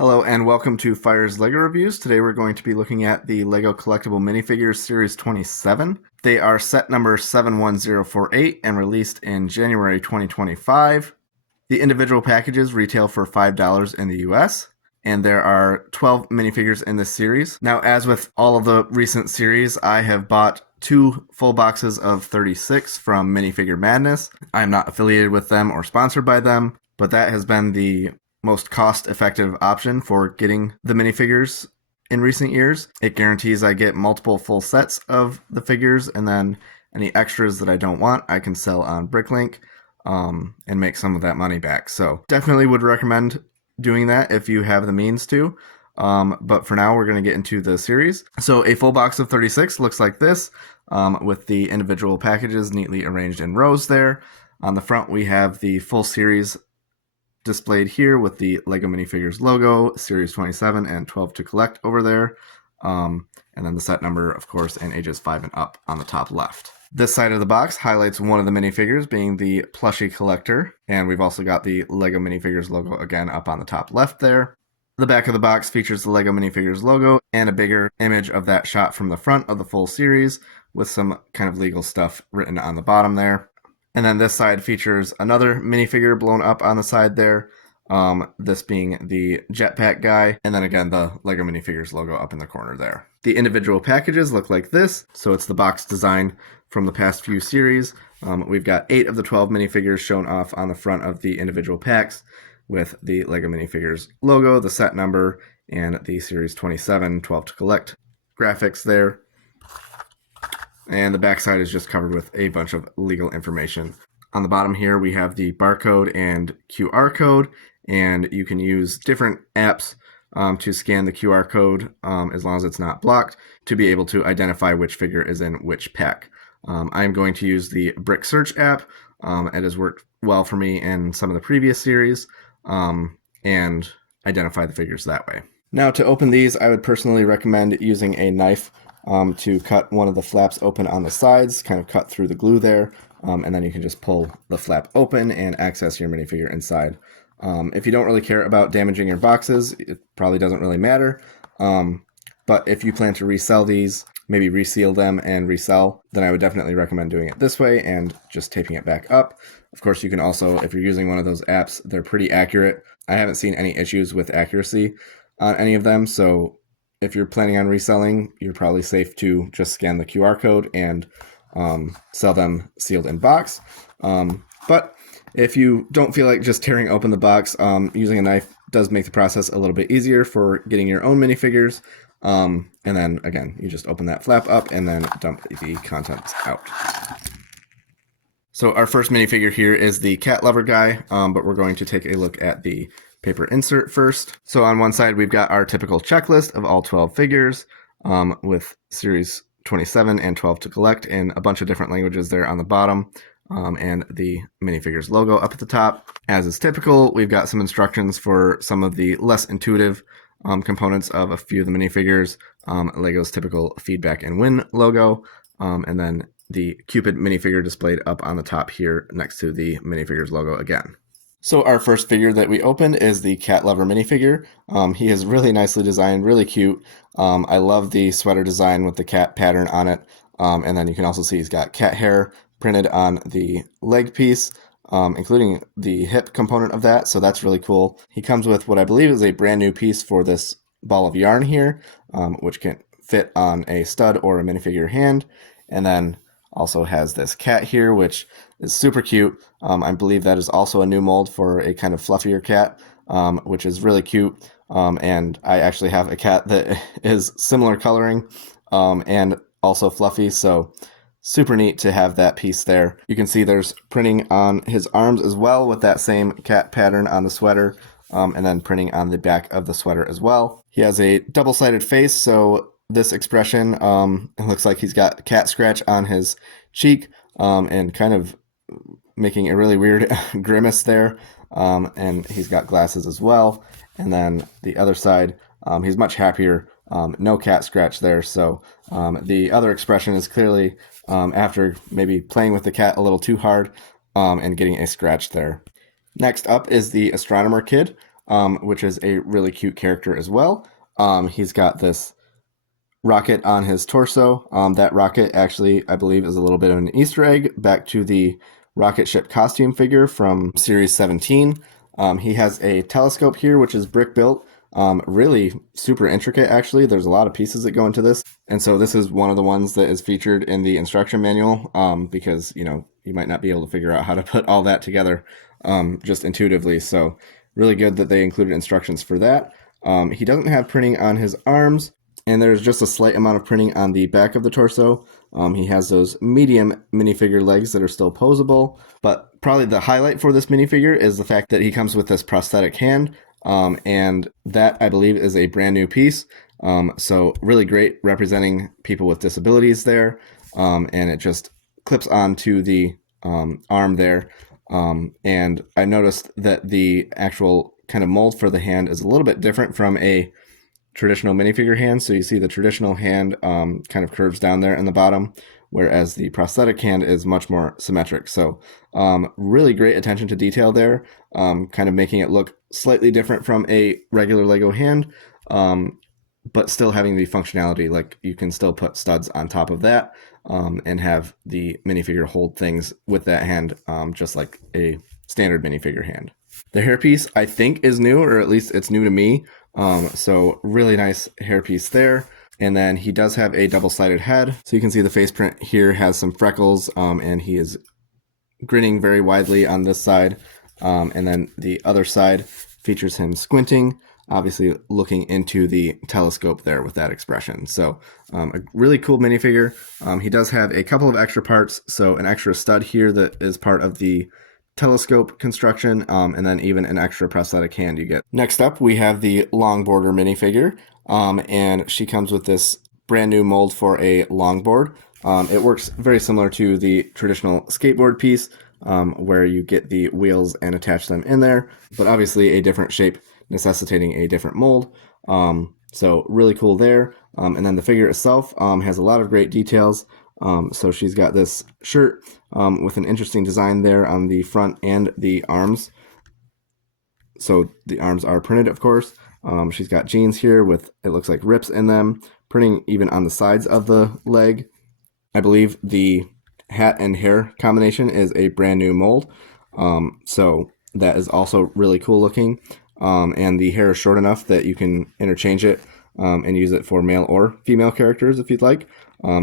Hello and welcome to Phyre's LEGO Reviews. Today we're going to be looking at the LEGO Collectible Minifigures Series 27. They are set number 71048 and released in January 2025. The individual packages retail for $5 in the US, and there are 12 minifigures in this series. Now, as with all of the recent series, I have bought 2 full boxes of 36 from Minifigure Madness. I'm not affiliated with them or sponsored by them, but that has been the most cost-effective option for getting the minifigures in recent years. It guarantees I get multiple full sets of the figures, and then any extras that I don't want, I can sell on Bricklink and make some of that money back. So definitely would recommend doing that if you have the means to. But for now, we're going to get into the series. So a full box of 36 looks like this, with the individual packages neatly arranged in rows there. On the front, we have the full series displayed here with the LEGO Minifigures logo, Series 27 and 12 to collect over there. And then the set number, of course, in ages 5 and up on the top left. This side of the box highlights one of the minifigures being the Plushie Collector. And we've also got the LEGO Minifigures logo again up on the top left there. The back of the box features the LEGO Minifigures logo and a bigger image of that shot from the front of the full series with some kind of legal stuff written on the bottom there. And then this side features another minifigure blown up on the side there, this being the Jetpack guy, and then again the LEGO Minifigures logo up in the corner there. The individual packages look like this, so it's the box design from the past few series. We've got 8 of the 12 minifigures shown off on the front of the individual packs with the LEGO Minifigures logo, the set number, and the Series 27, 12 to collect graphics there. And the backside is just covered with a bunch of legal information. On the bottom here, we have the barcode and QR code, and you can use different apps to scan the QR code, as long as it's not blocked, to be able to identify which figure is in which pack. I'm going to use the Brick Search app. It has worked well for me in some of the previous series, and identify the figures that way. Now, to open these, I would personally recommend using a knife to cut one of the flaps open on the sides, kind of cut through the glue there, and then you can just pull the flap open and access your minifigure inside. If you don't really care about damaging your boxes, it probably doesn't really matter, but if you plan to resell these, maybe reseal them and resell, then I would definitely recommend doing it this way and just taping it back up. Of course, you can also, if you're using one of those apps, they're pretty accurate. I haven't seen any issues with accuracy on any of them, so if you're planning on reselling, you're probably safe to just scan the QR code and sell them sealed in box. But if you don't feel like just tearing open the box, using a knife does make the process a little bit easier for getting your own minifigures. And then, again, you just open that flap up and then dump the contents out. So our first minifigure here is the cat lover guy, but we're going to take a look at the paper insert first. So on one side, we've got our typical checklist of all 12 figures, with Series 27 and 12 to collect in a bunch of different languages there on the bottom, and the minifigures logo up at the top. As is typical, we've got some instructions for some of the less intuitive components of a few of the minifigures, LEGO's typical feedback and win logo, and then the Cupid minifigure displayed up on the top here next to the minifigures logo again. So our first figure that we opened is the Cat Lover minifigure. He is really nicely designed, really cute. I love the sweater design with the cat pattern on it. And then you can also see he's got cat hair printed on the leg piece, including the hip component of that. So that's really cool. He comes with what I believe is a brand new piece for this ball of yarn here, which can fit on a stud or a minifigure hand. And then also has this cat here, which is super cute. I believe that is also a new mold for a kind of fluffier cat, which is really cute. And I actually have a cat that is similar coloring and also fluffy, so super neat to have that piece there. You can see there's printing on his arms as well with that same cat pattern on the sweater, and then printing on the back of the sweater as well. He has a double-sided face, so this expression, it looks like he's got cat scratch on his cheek, and kind of making a really weird grimace there, and he's got glasses as well. And then the other side, he's much happier, no cat scratch there, so the other expression is clearly after maybe playing with the cat a little too hard and getting a scratch there. Next up is the Astronomer kid. which is a really cute character as well. He's got this rocket on his torso. That rocket actually, I believe, is a little bit of an Easter egg back to the rocket ship costume figure from Series 17. He has a telescope here, which is brick built. Really super intricate, actually. There's a lot of pieces that go into this. And so this is one of the ones that is featured in the instruction manual, because, you know, you might not be able to figure out how to put all that together just intuitively. So really good that they included instructions for that. He doesn't have printing on his arms, and there's just a slight amount of printing on the back of the torso. He has those medium minifigure legs that are still posable, but probably the highlight for this minifigure is the fact that he comes with this prosthetic hand, and that, I believe, is a brand new piece. So really great representing people with disabilities there, and it just clips onto the arm there. And I noticed that the actual kind of mold for the hand is a little bit different from a traditional minifigure hand. So you see the traditional hand kind of curves down there in the bottom, whereas the prosthetic hand is much more symmetric. So really great attention to detail there, kind of making it look slightly different from a regular Lego hand, but still having the functionality. Like you can still put studs on top of that and have the minifigure hold things with that hand, just like a standard minifigure hand. The hairpiece, I think, is new, or at least it's new to me. So really nice hairpiece there. And then he does have a double-sided head. So you can see the face print here has some freckles, and he is grinning very widely on this side. And then the other side features him squinting, obviously looking into the telescope there with that expression. So a really cool minifigure. He does have a couple of extra parts. So an extra stud here that is part of the telescope construction, and then even an extra prosthetic hand you get. Next up, we have the Longboarder minifigure, and she comes with this brand new mold for a longboard. It works very similar to the traditional skateboard piece, where you get the wheels and attach them in there, but obviously a different shape necessitating a different mold. So really cool there. And then the figure itself has a lot of great details. So she's got this shirt with an interesting design there on the front and the arms. So the arms are printed, of course. She's got jeans here with, it looks like, rips in them, printing even on the sides of the leg. I believe the hat and hair combination is a brand new mold. So that is also really cool looking. And the hair is short enough that you can interchange it and use it for male or female characters if you'd like.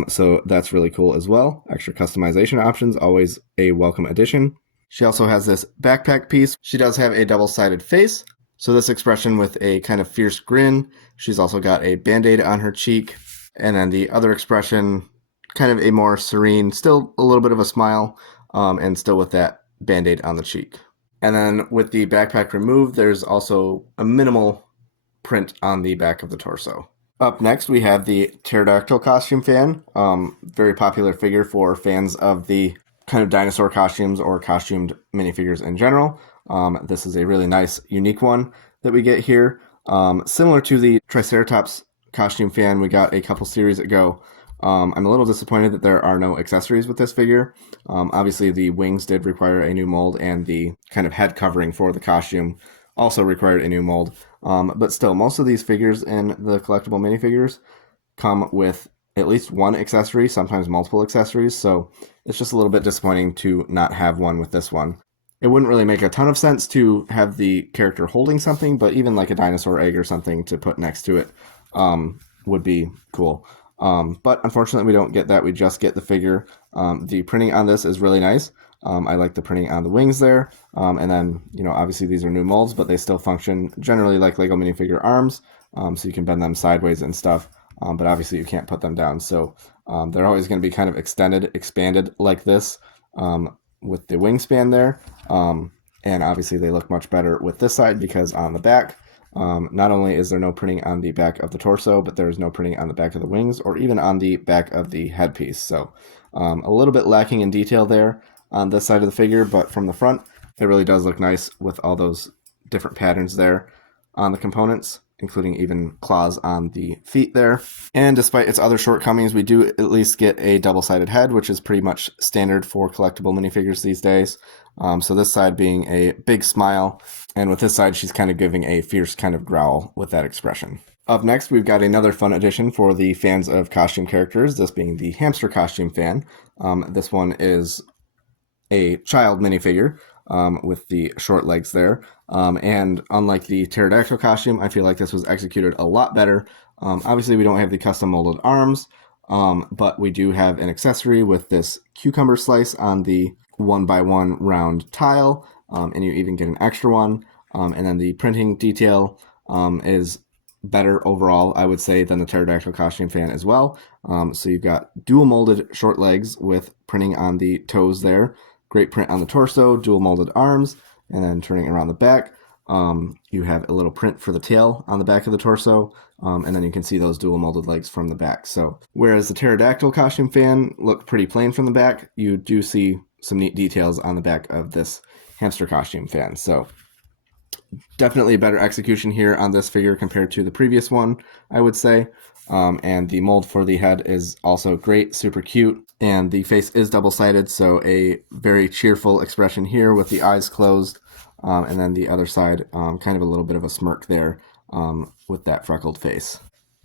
So that's really cool as well. Extra customization options, always a welcome addition. She also has this backpack piece. She does have a double-sided face. So this expression with a kind of fierce grin. She's also got a band-aid on her cheek. And then the other expression, kind of a more serene, still a little bit of a smile, and still with that band-aid on the cheek. And then with the backpack removed, there's also a minimal print on the back of the torso. Up next, we have the Pterodactyl costume fan. Very popular figure for fans of the kind of dinosaur costumes or costumed minifigures in general. This is a really nice, unique one that we get here. Similar to the Triceratops costume fan we got a couple series ago. I'm a little disappointed that there are no accessories with this figure. Obviously, the wings did require a new mold, and the kind of head covering for the costume also required a new mold. But still, most of these figures in the collectible minifigures come with at least one accessory, sometimes multiple accessories, so it's just a little bit disappointing to not have one with this one. It wouldn't really make a ton of sense to have the character holding something, but even like a dinosaur egg or something to put next to it would be cool. But unfortunately, we don't get that. We just get the figure. The printing on this is really nice. I like the printing on the wings there. And then, you know, obviously these are new molds, but they still function generally like Lego minifigure arms. So you can bend them sideways and stuff. But obviously you can't put them down. So they're always going to be kind of expanded like this with the wingspan there. And obviously they look much better with this side because on the back, not only is there no printing on the back of the torso, but there's no printing on the back of the wings or even on the back of the headpiece. So a little bit lacking in detail there on this side of the figure, but from the front, it really does look nice with all those different patterns there on the components. including even claws on the feet there. And despite its other shortcomings, we do at least get a double-sided head, which is pretty much standard for collectible minifigures these days. So this side being a big smile, and with this side, she's kind of giving a fierce kind of growl with that expression. Up next, we've got another fun addition for the fans of costume characters, this being the Hamster costume fan. This one is a child minifigure with the short legs there. And unlike the Pterodactyl costume, I feel like this was executed a lot better. Obviously, we don't have the custom molded arms, but we do have an accessory with this cucumber slice on the 1x1 round tile, and you even get an extra one. And then the printing detail is better overall, I would say, than the Pterodactyl costume fan as well. So you've got dual molded short legs with printing on the toes there. Great print on the torso, dual molded arms, and then turning around the back, you have a little print for the tail on the back of the torso, and then you can see those dual molded legs from the back. So whereas the Pterodactyl costume fan looked pretty plain from the back, you do see some neat details on the back of this Hamster costume fan. So definitely a better execution here on this figure compared to the previous one, I would say. And the mold for the head is also great, super cute. And the face is double-sided, so a very cheerful expression here with the eyes closed. And then the other side, kind of a little bit of a smirk there with that freckled face.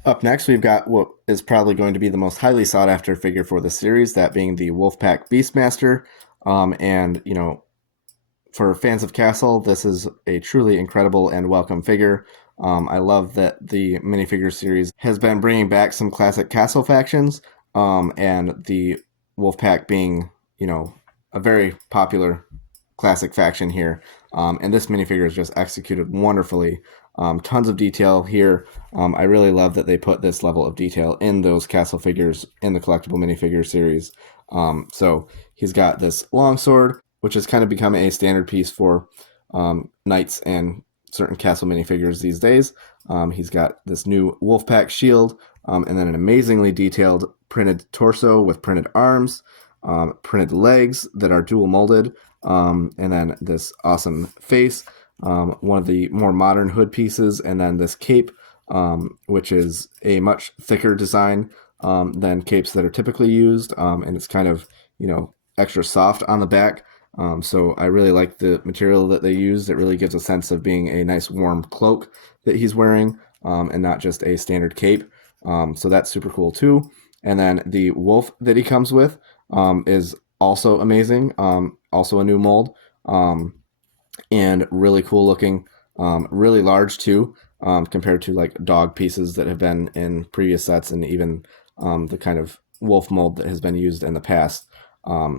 Up next, we've got what is probably going to be the most highly sought-after figure for this series, that being the Wolfpack Beastmaster. And, you know, for fans of Castle, this is a truly incredible and welcome figure. I love that the minifigure series has been bringing back some classic Castle factions, and the Wolfpack being, you know, a very popular classic faction here. And this minifigure is just executed wonderfully. Tons of detail here. I really love that they put this level of detail in those Castle figures in the Collectible Minifigure Series. So he's got this longsword, which has kind of become a standard piece for knights and certain Castle minifigures these days. He's got this new Wolfpack shield, and then an amazingly detailed printed torso with printed arms, printed legs that are dual molded, and then this awesome face, one of the more modern hood pieces, and then this cape, which is a much thicker design than capes that are typically used, and it's kind of, you know, extra soft on the back. So I really like the material that they used. It really gives a sense of being a nice warm cloak that he's wearing, and not just a standard cape. So that's super cool too. And then the wolf that he comes with is also amazing. Also a new mold, and really cool looking, really large too, compared to like dog pieces that have been in previous sets, and even the kind of wolf mold that has been used in the past.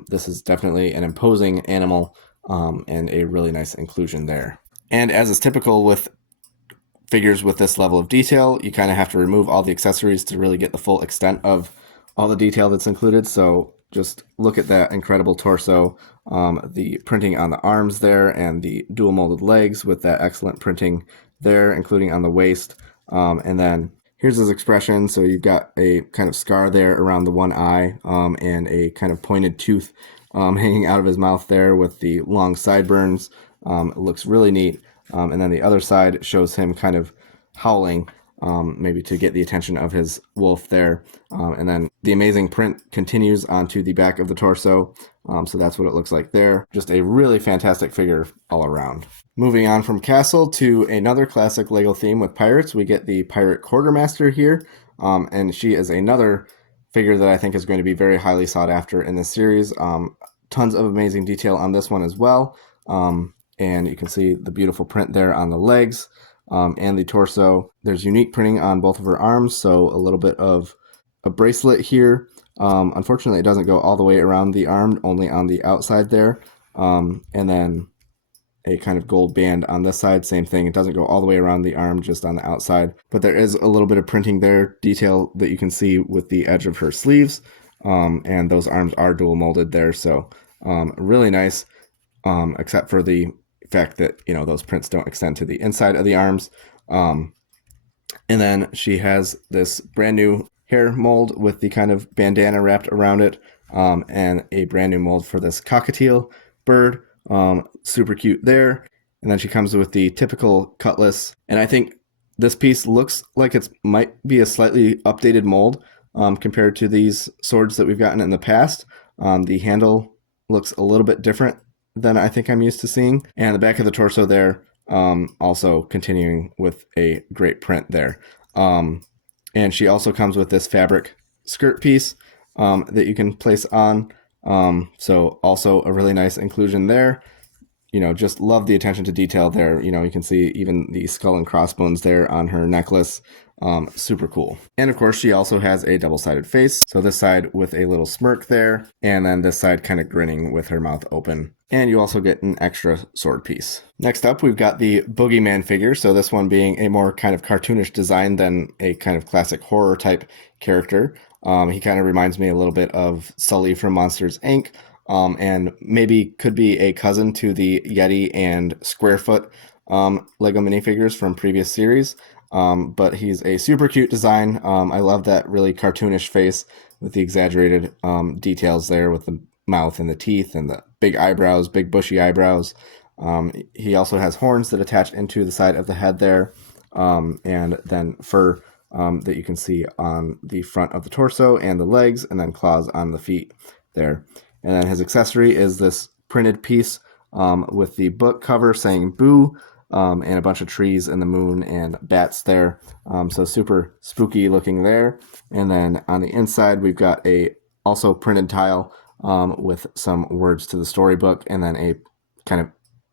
This is definitely an imposing animal, and a really nice inclusion there. And as is typical with figures with this level of detail, you kind of have to remove all the accessories to really get the full extent of all the detail that's included. So just look at that incredible torso, the printing on the arms there, and the dual molded legs with that excellent printing there, including on the waist. And then here's his expression. So you've got a kind of scar there around the one eye, and a kind of pointed tooth hanging out of his mouth there with the long sideburns. It looks really neat. And then the other side shows him kind of howling, maybe to get the attention of his wolf there. And then the amazing print continues onto the back of the torso. So that's what it looks like there. Just a really fantastic figure all around. Moving on from Castle to another classic LEGO theme with pirates, we get the pirate Quartermaster here. And she is another figure that I think is going to be very highly sought after in this series. Tons of amazing detail on this one as well. And you can see the beautiful print there on the legs, and the torso. There's unique printing on both of her arms, so a little bit of a bracelet here. Unfortunately, it doesn't go all the way around the arm, only on the outside there. And then a kind of gold band on this side, same thing. It doesn't go all the way around the arm, just on the outside. But there is a little bit of printing there, detail that you can see with the edge of her sleeves. And those arms are dual molded there, so really nice, except for the fact that, you know, those prints don't extend to the inside of the arms. And then she has this brand new hair mold with the kind of bandana wrapped around it, and a brand new mold for this cockatiel bird. Super cute there. And then she comes with the typical cutlass. And I think This piece looks like it might be a slightly updated mold compared to these swords that we've gotten in the past. The handle looks a little bit different than I think I'm used to seeing. And the back of the torso there, also continuing with a great print there. And she also comes with this fabric skirt piece that you can place on. So also a really nice inclusion there. You know, just love the attention to detail there. You know, you can see even the skull and crossbones there on her necklace. Super cool. And of course, she also has a double-sided face. So this side with a little smirk there, and then this side kind of grinning with her mouth open. And you also get an extra sword piece. Next up, we've got the Bogeyman figure. So this one being a more kind of cartoonish design than a kind of classic horror type character. He kind of reminds me a little bit of Sully from Monsters, Inc., and maybe could be a cousin to the Yeti and Squarefoot Lego minifigures from previous series. But he's a super cute design. I love that really cartoonish face with the exaggerated details there with the mouth and the teeth and the big eyebrows, big bushy eyebrows. He also has horns that attach into the side of the head there, and then fur that you can see on the front of the torso and the legs, and then claws on the feet there. And then his accessory is this printed piece with the book cover saying boo, and a bunch of trees and the moon and bats there. So super spooky looking there. And then on the inside, we've got a also printed tile with some words to the storybook, and then a kind of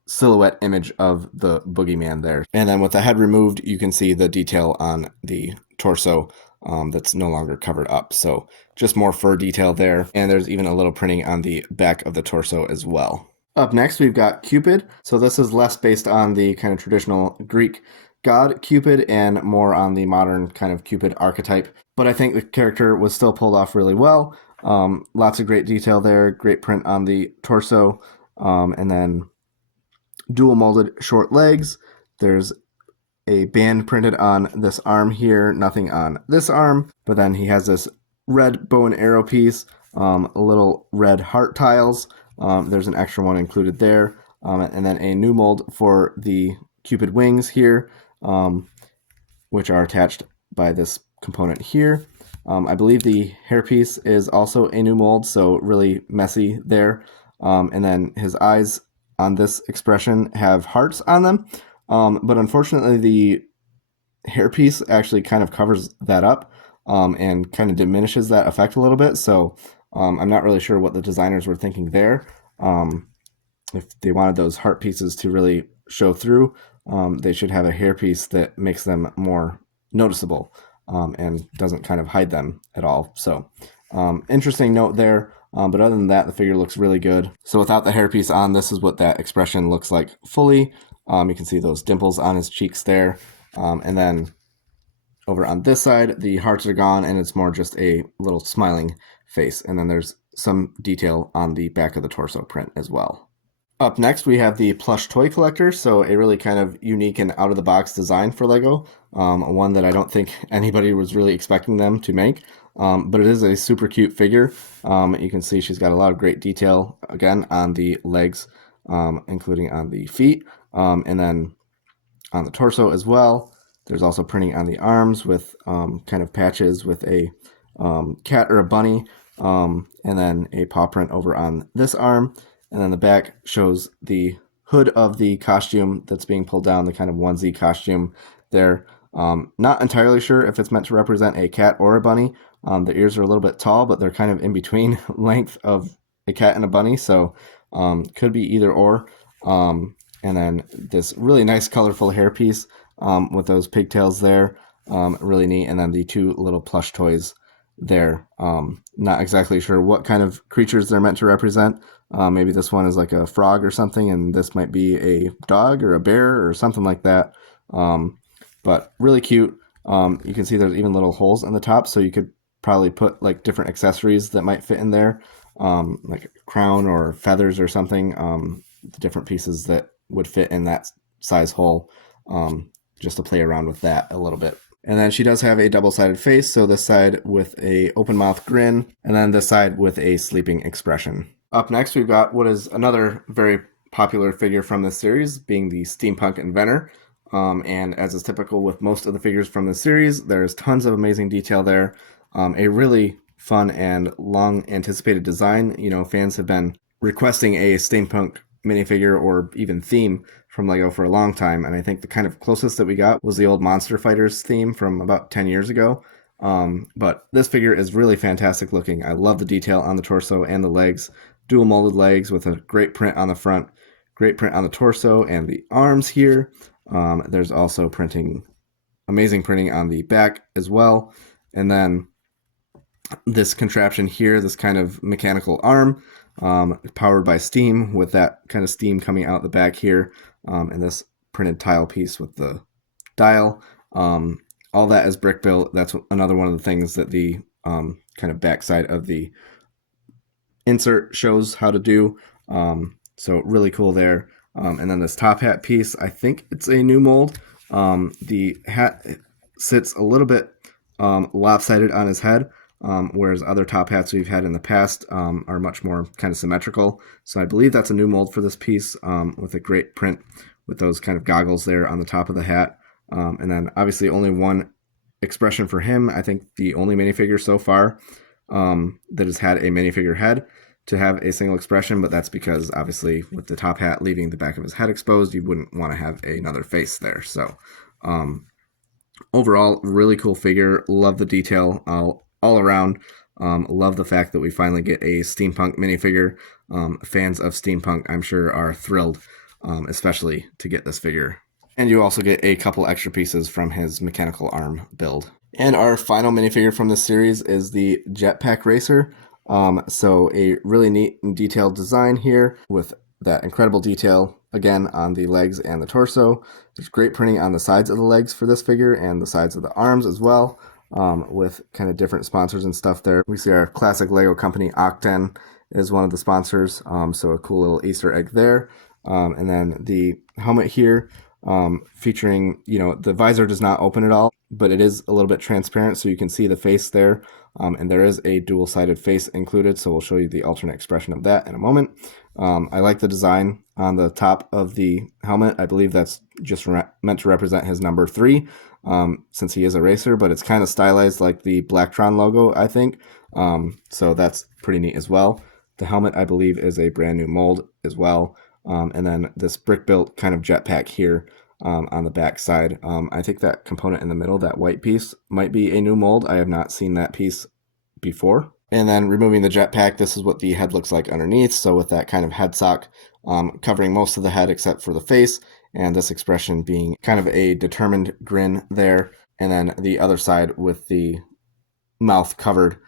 silhouette image of the boogeyman there. And then with the head removed, you can see the detail on the torso that's no longer covered up. So just more fur detail there. And there's even a little printing on the back of the torso as well. Up next, we've got Cupid. So this is less based on the kind of traditional Greek god Cupid and more on the modern kind of Cupid archetype. But I think the character was still pulled off really well. Lots of great detail there, great print on the torso, and then dual molded short legs. There's a band printed on this arm here, nothing on this arm, but then he has this red bow and arrow piece, little red heart tiles. There's an extra one included there, and then a new mold for the Cupid wings here, which are attached by this component here. I believe the hairpiece is also a new mold, so really messy there. And then his eyes on this expression have hearts on them, but unfortunately the hairpiece actually kind of covers that up and kind of diminishes that effect a little bit. So I'm not really sure what the designers were thinking there. If they wanted those heart pieces to really show through, they should have a hairpiece that makes them more noticeable and doesn't kind of hide them at all. So interesting note there. But other than that, the figure looks really good. So without the hairpiece on, this is what that expression looks like fully. You can see those dimples on his cheeks there. And then over on this side, the hearts are gone and it's more just a little smiling face. And then there's some detail on the back of the torso print as well. Up next, we have the Plush Toy Collector, so a really kind of unique and out-of-the-box design for LEGO, one that I don't think anybody was really expecting them to make, but it is a super cute figure. You can see she's got a lot of great detail, again, on the legs, including on the feet, and then on the torso as well. There's also printing on the arms with kind of patches with a cat or a bunny, and then a paw print over on this arm. And then the back shows the hood of the costume that's being pulled down, the kind of onesie costume there. Not entirely sure if it's meant to represent a cat or a bunny. The ears are a little bit tall, but they're kind of in between length of a cat and a bunny, so could be either or. And then this really nice colorful hairpiece with those pigtails there, really neat. And then the two little plush toys there. Not exactly sure what kind of creatures they're meant to represent. Maybe this one is like a frog or something, and this might be a dog or a bear or something like that. But really cute. You can see there's even little holes in the top, so you could probably put like different accessories that might fit in there, like a crown or feathers or something, the different pieces that would fit in that size hole, just to play around with that a little bit. And then she does have a double-sided face, so this side with a open mouth grin, and then this side with a sleeping expression. Up next, we've got what is another very popular figure from this series, being the Steampunk Inventor. And as is typical with most of the figures from this series, there's tons of amazing detail there. A really fun and long anticipated design. You know, fans have been requesting a steampunk minifigure or even theme from LEGO for a long time, and I think the kind of closest that we got was the old Monster Fighters theme from about 10 years ago. But this figure is really fantastic looking. I love the detail on the torso and the legs. Dual molded legs with a great print on the front, great print on the torso and the arms here. There's also amazing printing on the back as well. And then this contraption here, this kind of mechanical arm, powered by steam, with that kind of steam coming out the back here, and this printed tile piece with the dial. All that is brick built. That's another one of the things that the kind of backside of the insert shows how to do. So really cool there. And then this top hat piece, I think it's a new mold. The hat sits a little bit lopsided on his head, whereas other top hats we've had in the past are much more kind of symmetrical. So I believe that's a new mold for this piece, with a great print with those kind of goggles there on the top of the hat. And then obviously only one expression for him. I think the only minifigure so far that has had a minifigure head to have a single expression, but that's because obviously with the top hat leaving the back of his head exposed, you wouldn't want to have another face there. So overall, really cool figure. Love the detail all around. Love the fact that we finally get a steampunk minifigure. Fans of steampunk, I'm sure, are thrilled, especially to get this figure. And you also get a couple extra pieces from his mechanical arm build. And our final minifigure from this series is the Jetpack Racer. So a really neat and detailed design here with that incredible detail, again, on the legs and the torso. There's great printing on the sides of the legs for this figure and the sides of the arms as well, with kind of different sponsors and stuff there. We see our classic LEGO company, Rakuten, is one of the sponsors, so a cool little Easter egg there. And then the helmet here, featuring, the visor does not open at all, but it is a little bit transparent, so you can see the face there. And there is a dual-sided face included, so we'll show you the alternate expression of that in a moment. I like the design on the top of the helmet. I believe that's just meant to represent his number 3, since he is a racer, but it's kind of stylized like the Blacktron logo, I think. So that's pretty neat as well. The helmet, I believe, is a brand new mold as well. And then this brick-built kind of jetpack here on the back side. I think that component in the middle, that white piece, might be a new mold. I have not seen that piece before. And then removing the jetpack, this is what the head looks like underneath. So with that kind of head sock covering most of the head except for the face, and this expression being kind of a determined grin there. And then the other side with the mouth covered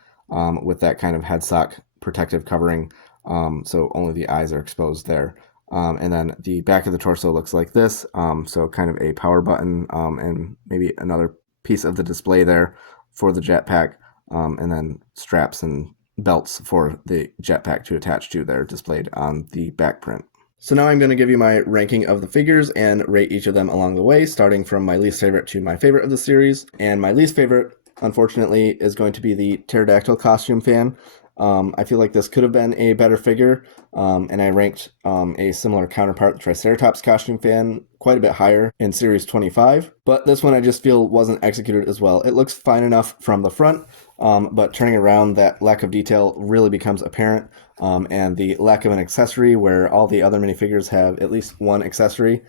with that kind of head sock protective covering. So only the eyes are exposed there. And then the back of the torso looks like this. So kind of a power button and maybe another piece of the display there for the jetpack. And then straps and belts for the jetpack to attach to there displayed on the back print. So now I'm going to give you my ranking of the figures and rate each of them along the way, starting from my least favorite to my favorite of the series. And my least favorite, unfortunately, is going to be the Pterodactyl costume fan. I feel like this could have been a better figure, and I ranked a similar counterpart, the Triceratops costume fan, quite a bit higher in Series 25, but this one I just feel wasn't executed as well. It looks fine enough from the front, but turning around, that lack of detail really becomes apparent, and the lack of an accessory where all the other minifigures have at least one accessory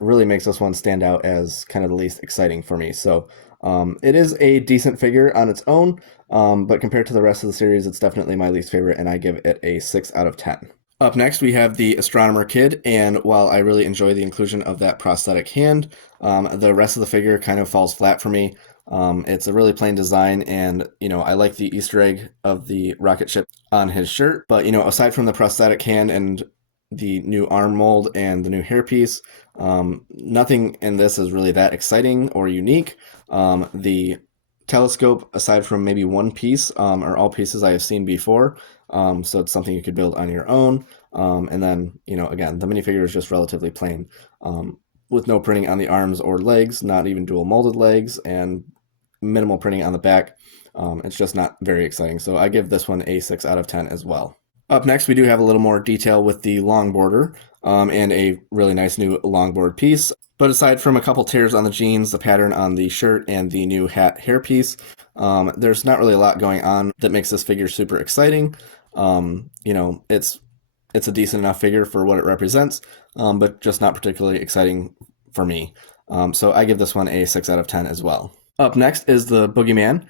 really makes this one stand out as kind of the least exciting for me. So it is a decent figure on its own, but compared to the rest of the series, it's definitely my least favorite, and I give it a 6 out of 10. Up next, we have the Astronomer Kid, and while I really enjoy the inclusion of that prosthetic hand, the rest of the figure kind of falls flat for me. It's a really plain design, and, I like the Easter egg of the rocket ship on his shirt, but, aside from the prosthetic hand and the new arm mold and the new hairpiece, nothing in this is really that exciting or unique. The telescope, aside from maybe one piece, are all pieces I have seen before, so it's something you could build on your own. And then, again, the minifigure is just relatively plain, with no printing on the arms or legs, not even dual molded legs, and minimal printing on the back. It's just not very exciting, so I give this one a 6 out of 10 as well. Up next, we do have a little more detail with the Longboarder, and a really nice new longboard piece. But aside from a couple tears on the jeans, the pattern on the shirt, and the new hat hairpiece, there's not really a lot going on that makes this figure super exciting. It's a decent enough figure for what it represents, but just not particularly exciting for me. So I give this one a 6 out of 10 as well. Up next is the Bogeyman.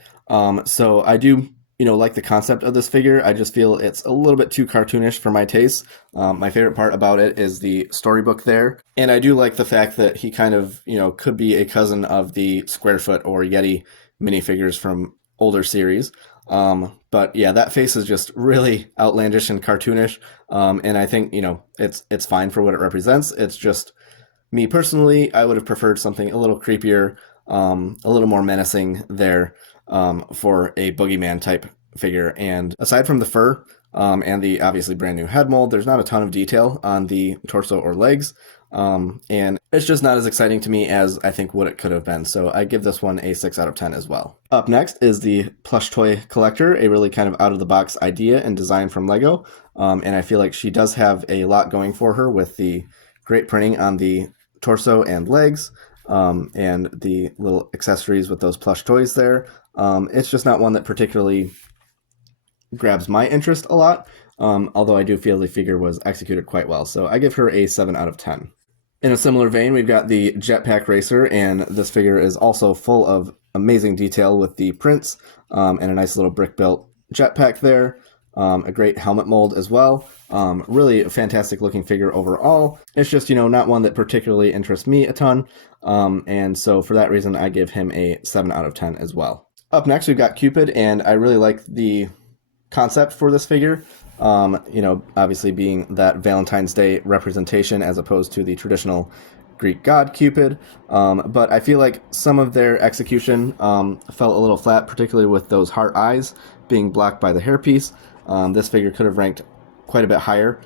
So I do like the concept of this figure. I just feel it's a little bit too cartoonish for my taste. My favorite part about it is the storybook there. And I do like the fact that he kind of, could be a cousin of the Squarefoot or Yeti minifigures from older series. But yeah, that face is just really outlandish and cartoonish. And I think, it's fine for what it represents. It's just, me personally, I would have preferred something a little creepier, a little more menacing there, for a Boogeyman type figure. And aside from the fur, and the obviously brand new head mold, there's not a ton of detail on the torso or legs. And it's just not as exciting to me as I think what it could have been. So I give this one a 6 out of 10 as well. Up next is the Plush Toy Collector, a really kind of out of the box idea and design from Lego. And I feel like she does have a lot going for her with the great printing on the torso and legs, and the little accessories with those plush toys there. It's just not one that particularly grabs my interest a lot, although I do feel the figure was executed quite well. So I give her a 7 out of 10. In a similar vein, we've got the Jetpack Racer, and this figure is also full of amazing detail with the prints, and a nice little brick-built jetpack there. A great helmet mold as well. Really a fantastic looking figure overall. It's just, not one that particularly interests me a ton. And so for that reason, I give him a 7 out of 10 as well. Up next, we've got Cupid, and I really like the concept for this figure. Obviously being that Valentine's Day representation as opposed to the traditional Greek god Cupid. But I feel like some of their execution fell a little flat, particularly with those heart eyes being blocked by the hairpiece. This figure could have ranked quite a bit higher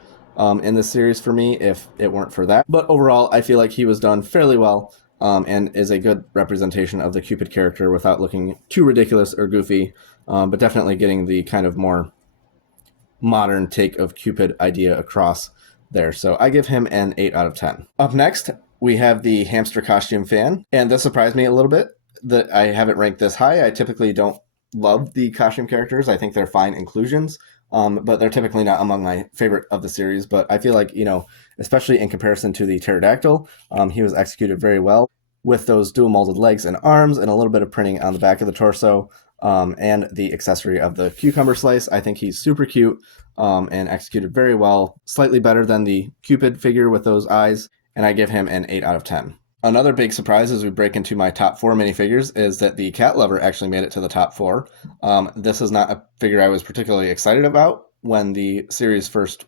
in this series for me if it weren't for that. But overall, I feel like he was done fairly well, and is a good representation of the Cupid character without looking too ridiculous or goofy, but definitely getting the kind of more modern take of Cupid idea across there. So I give him an 8 out of 10. Up next, we have the Hamster costume fan, and this surprised me a little bit that I haven't ranked this high. I typically don't love the costume characters. I think they're fine inclusions, but they're typically not among my favorite of the series. But I feel like, especially in comparison to the Pterodactyl, he was executed very well with those dual molded legs and arms and a little bit of printing on the back of the torso, and the accessory of the cucumber slice. I think he's super cute, and executed very well, slightly better than the Cupid figure with those eyes, and I give him an 8 out of 10. Another big surprise as we break into my top 4 minifigures is that the Cat Lover actually made it to the top 4. This is not a figure I was particularly excited about when the series first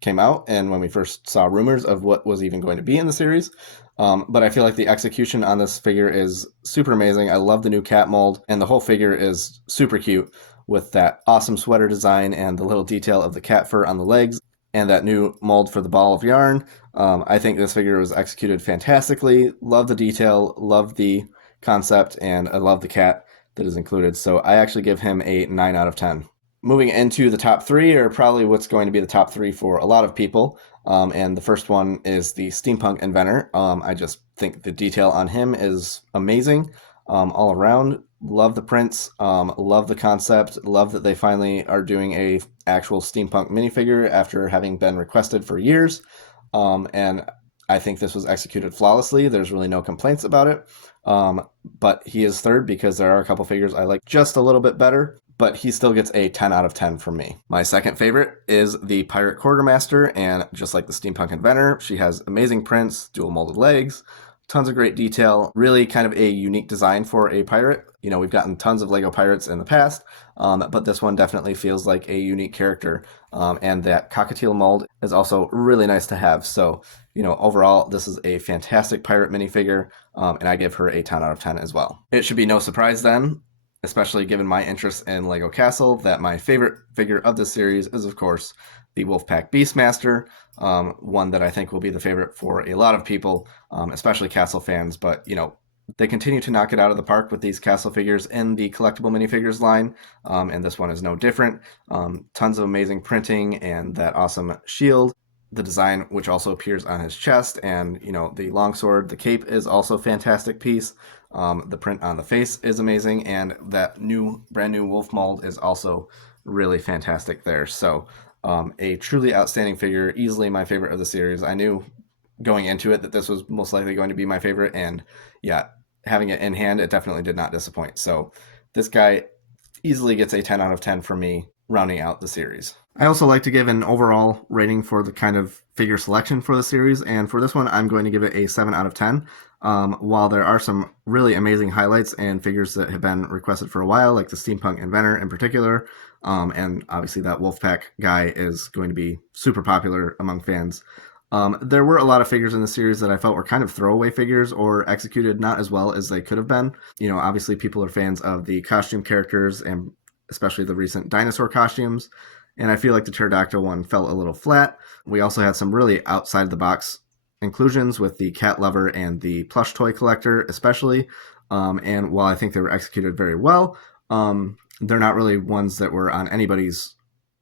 came out and when we first saw rumors of what was even going to be in the series. But I feel like the execution on this figure is super amazing. I love the new cat mold, and the whole figure is super cute with that awesome sweater design and the little detail of the cat fur on the legs and that new mold for the ball of yarn. I think this figure was executed fantastically. Love the detail, love the concept, and I love the cat that is included. So I actually give him a 9 out of 10. Moving into the top 3 are probably what's going to be the top 3 for a lot of people. And the first one is the Steampunk Inventor. I just think the detail on him is amazing all around. Love the prints, love the concept, love that they finally are doing a actual steampunk minifigure after having been requested for years. And I think this was executed flawlessly. There's really no complaints about it. But he is third because there are a couple figures I like just a little bit better, but he still gets a 10 out of 10 from me. My second favorite is the Pirate Quartermaster, and just like the Steampunk Inventor, she has amazing prints, dual molded legs, tons of great detail, really kind of a unique design for a pirate. We've gotten tons of Lego pirates in the past, but this one definitely feels like a unique character, and that cockatiel mold is also really nice to have. So, overall, this is a fantastic pirate minifigure, and I give her a 10 out of 10 as well. It should be no surprise then, especially given my interest in Lego Castle, that my favorite figure of this series is, of course, the Wolfpack Beastmaster, one that I think will be the favorite for a lot of people, especially Castle fans. But, they continue to knock it out of the park with these Castle figures in the Collectible Minifigures line, and this one is no different. Tons of amazing printing and that awesome shield. the design, which also appears on his chest, and the longsword, the cape is also a fantastic piece. The print on the face is amazing, and that brand new wolf mold is also really fantastic there. So a truly outstanding figure, easily my favorite of the series. I knew going into it that this was most likely going to be my favorite, and yeah, having it in hand, it definitely did not disappoint. So this guy easily gets a 10 out of 10 for me, rounding out the series. I also like to give an overall rating for the kind of figure selection for the series, and for this one, I'm going to give it a 7 out of 10. While there are some really amazing highlights and figures that have been requested for a while, like the Steampunk Inventor in particular, and obviously that Wolfpack guy is going to be super popular among fans. There were a lot of figures in the series that I felt were kind of throwaway figures or executed not as well as they could have been. Obviously people are fans of the costume characters and especially the recent dinosaur costumes, and I feel like the Pterodactyl one fell a little flat. We also had some really outside the box inclusions with the cat lover and the plush toy collector especially, and while I think they were executed very well, they're not really ones that were on anybody's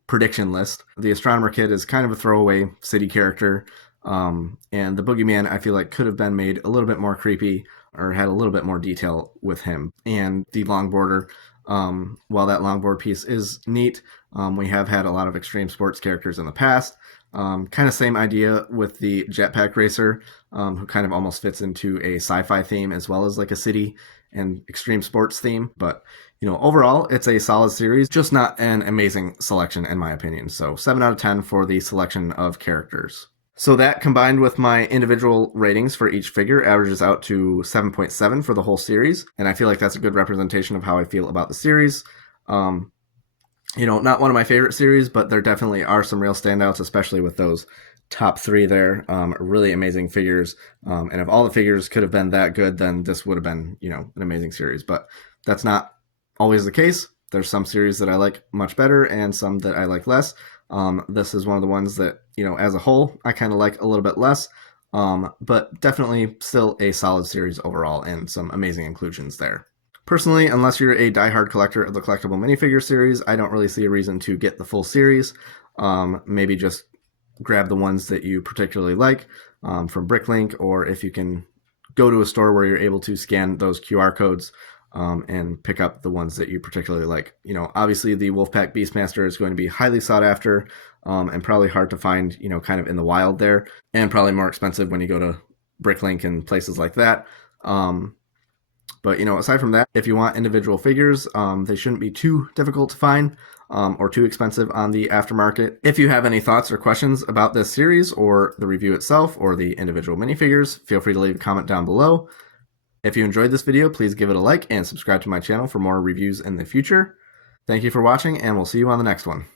prediction list. The Astronomer kid is kind of a throwaway city character, and the Bogeyman I feel like could have been made a little bit more creepy or had a little bit more detail with him. And the Longboarder, while that longboard piece is neat, we have had a lot of extreme sports characters in the past. Kind of same idea with the Jetpack racer, who kind of almost fits into a sci-fi theme as well as like a city and extreme sports theme. But overall, it's a solid series, just not an amazing selection in my opinion. So 7 out of 10 for the selection of characters. So that combined with my individual ratings for each figure averages out to 7.7 for the whole series. And I feel like that's a good representation of how I feel about the series. Not one of my favorite series, but there definitely are some real standouts, especially with those top 3 there. Really amazing figures. And if all the figures could have been that good, then this would have been, an amazing series. But that's not always the case. There's some series that I like much better and some that I like less. This is one of the ones that, as a whole, I kind of like a little bit less, but definitely still a solid series overall and some amazing inclusions there. Personally, unless you're a diehard collector of the Collectible Minifigures series, I don't really see a reason to get the full series. Maybe just grab the ones that you particularly like from Bricklink, or if you can go to a store where you're able to scan those QR codes and pick up the ones that you particularly like. Obviously the Wolfpack Beastmaster is going to be highly sought after and probably hard to find, kind of in the wild there, and probably more expensive when you go to Bricklink and places like that. But, aside from that, if you want individual figures, they shouldn't be too difficult to find or too expensive on the aftermarket. If you have any thoughts or questions about this series or the review itself or the individual minifigures, feel free to leave a comment down below. If you enjoyed this video, please give it a like and subscribe to my channel for more reviews in the future. Thank you for watching, and we'll see you on the next one.